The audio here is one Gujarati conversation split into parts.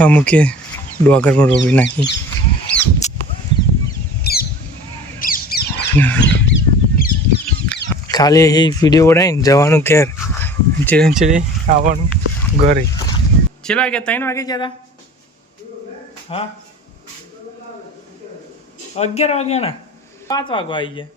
અમુકે ડોગર પર રોપી નાખી. ખાલી એ વિડીયો બનાવીને જવાનું ઘેર, ચીડે આવવાનું ઘરે. કેટલા વાગે? 3 વાગે ગયા હતા. હા 11 વાગ્યા ના 5 વાગવા આવી ગયા.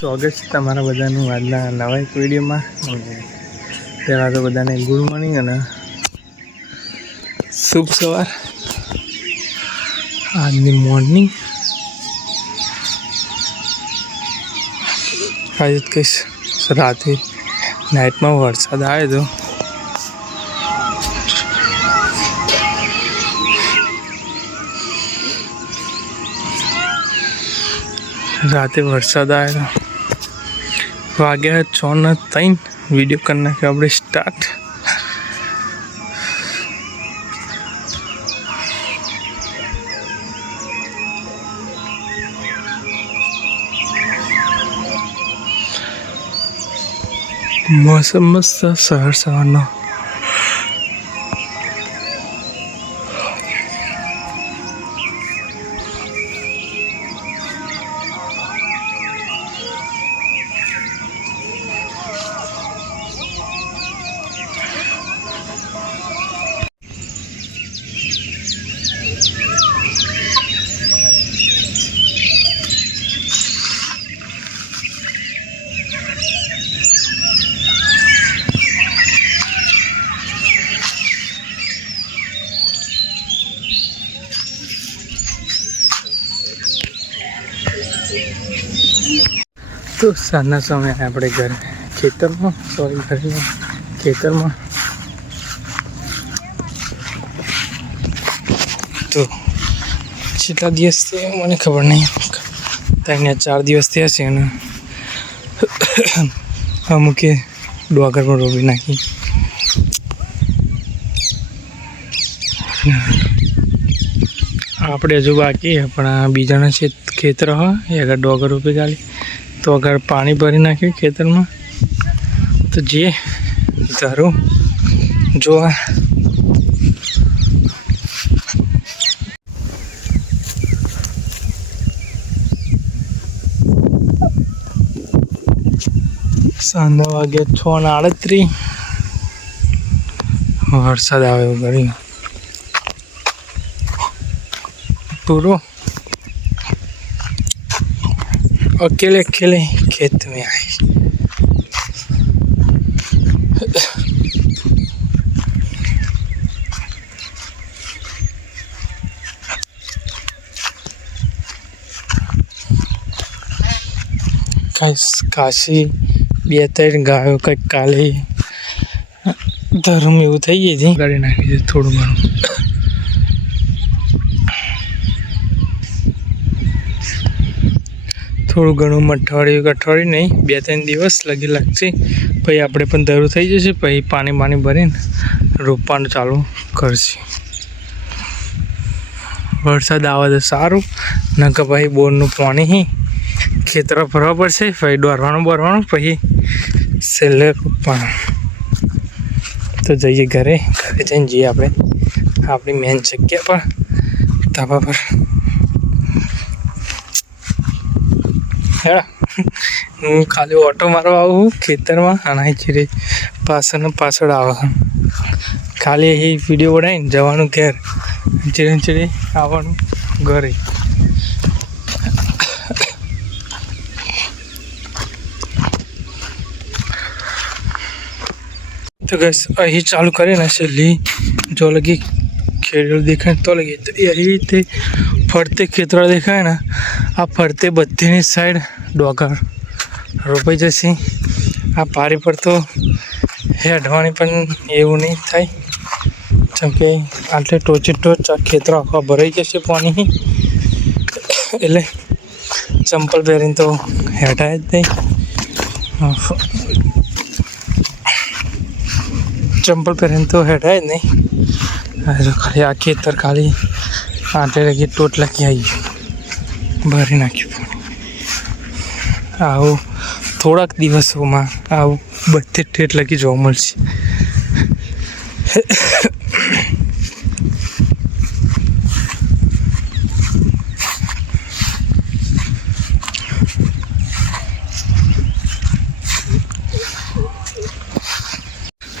સ્વાગત છે તમારા બધાનું આજના નવા એક વિડીયોમાં. પહેલાં તો બધાને ગુડ મોર્નિંગ અને શુભ સવાર. આજની મોર્નિંગ આજે કહીશ રાતે નાઇટમાં વરસાદ આવ્યો હતો. રાતે વરસાદ આવ્યો, વાગ્યા 6:03. વિડીયો કરી નાખ્યો આપણે સ્ટાર્ટ. મોસમ મસ્ત સવારનો. તો સાંજના સમયે આપણે ઘરે ખેતરમાં તો કેટલા દિવસથી મને ખબર નહીં, 3-4 દિવસથી હશે. અને અમુકે ડોગર પર રોપી નાખી. આપણે હજુ બાકી પણ આ બીજાના ખેતર હોય એ આગળ ડોગર રોપી કાઢી તો આગળ પાણી ભરી નાખ્યું ખેતરમાં. તો જે ધારું જોવા સાંજના વાગ્યા 6:38. વરસાદ આવ્યો ઘણી पूरो अकेले खेत में आए. काशी 2-3 गायों कई काले धर्म एवं थी गई थी. गाड़ी नाखी थोड़ू घणुं. થોડું ઘણું અઠવાડિયું નહીં, 2-3 દિવસ લગી લાગશે. પછી આપણે પણ ધરું થઈ જશે. પછી પાણી ભરીને રોપવાનું ચાલુ કરશે. વરસાદ આવે તો સારું, નકર પછી બોરનું પાણી ખેતર ભરવા પડશે. પછી દોરવાનું પછી છેલ્લે રોપવાનું. તો જઈએ ઘરે જઈને જઈએ આપણે આપણી મેન જગ્યા પર, ધાબા પર. હું ખાલી ઓટો મારવા આવું ખેતરમાં અને ચીરે પાછળ આવે. ખાલી એ વિડીયો બનાવીને જવાનું ઘેર, ચીડે આવવાનું ઘરે. તો બસ અહીં ચાલુ કરીને છેલ્લી જો લગી ખેડૂત દેખાય તો લગી. તો એ રીતે ફરતે ખેતરા દેખાય ને, આ ફરતે બધીની સાઈડ ડોગર રોપાઈ જશે. આ પારી પર તો હેડવાની પણ એવું નહીં થાય, જેમ કે આટલે ટોચે ટોચ આ ખેતરો આખા ભરાઈ જશે પાણી. એટલે ચંપલ પહેરીને તો હેઠાય જ નહીં. ચંપલ પહેરીને તો હેઠાય જ નહીં. ખાલી આ ખેતર ખાલી આટલે લગી ટોટ લખી આવી ભરી નાખ્યું. આવું થોડાક દિવસોમાં આ બધે ઠેઠ લગી જોવા મળશે.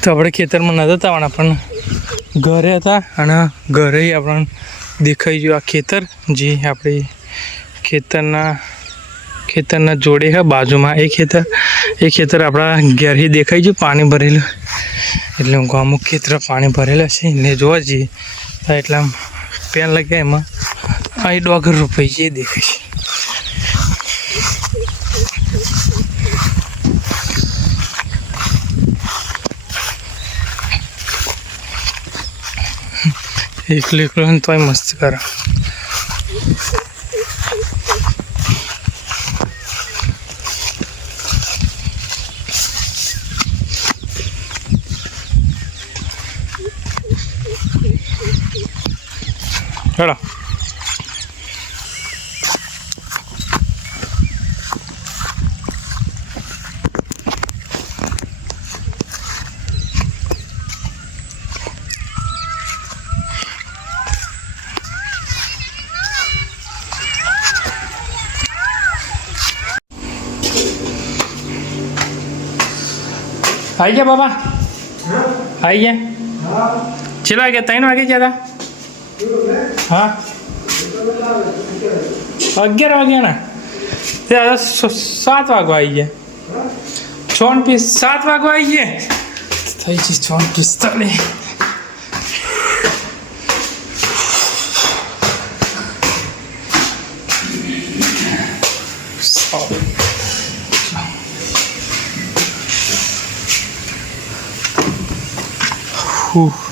તો આપણે ખેતરમાં નહોતા આવવાના પણ ઘરે હતા અને ઘરે આપણને દેખાઈ ગયું આ ખેતર જે આપણે ખેતરના જોડે છે બાજુમાં એ ખેતર આપણા ઘેરથી દેખાઈ ગયું પાણી ભરેલું. એટલે હું અમુક ખેતર પાણી ભરેલા છે ને જોવા જઈએ તો એટલા પેન લાગ્યા એમાં અહીં ડોગર રોપાઈ છે એ દેખાય છે. એકલો તોય મસ્ત કરે. હેડો આવી ગયા બાબા આવી ગયા ચેલા વાગે 3 વાગે ગયા હતા હા 11 વાગ્યા ને તે 7 વાગવા આવી ગયા 7 વાગવા આવી ગયા થઈ છે 45. Whew.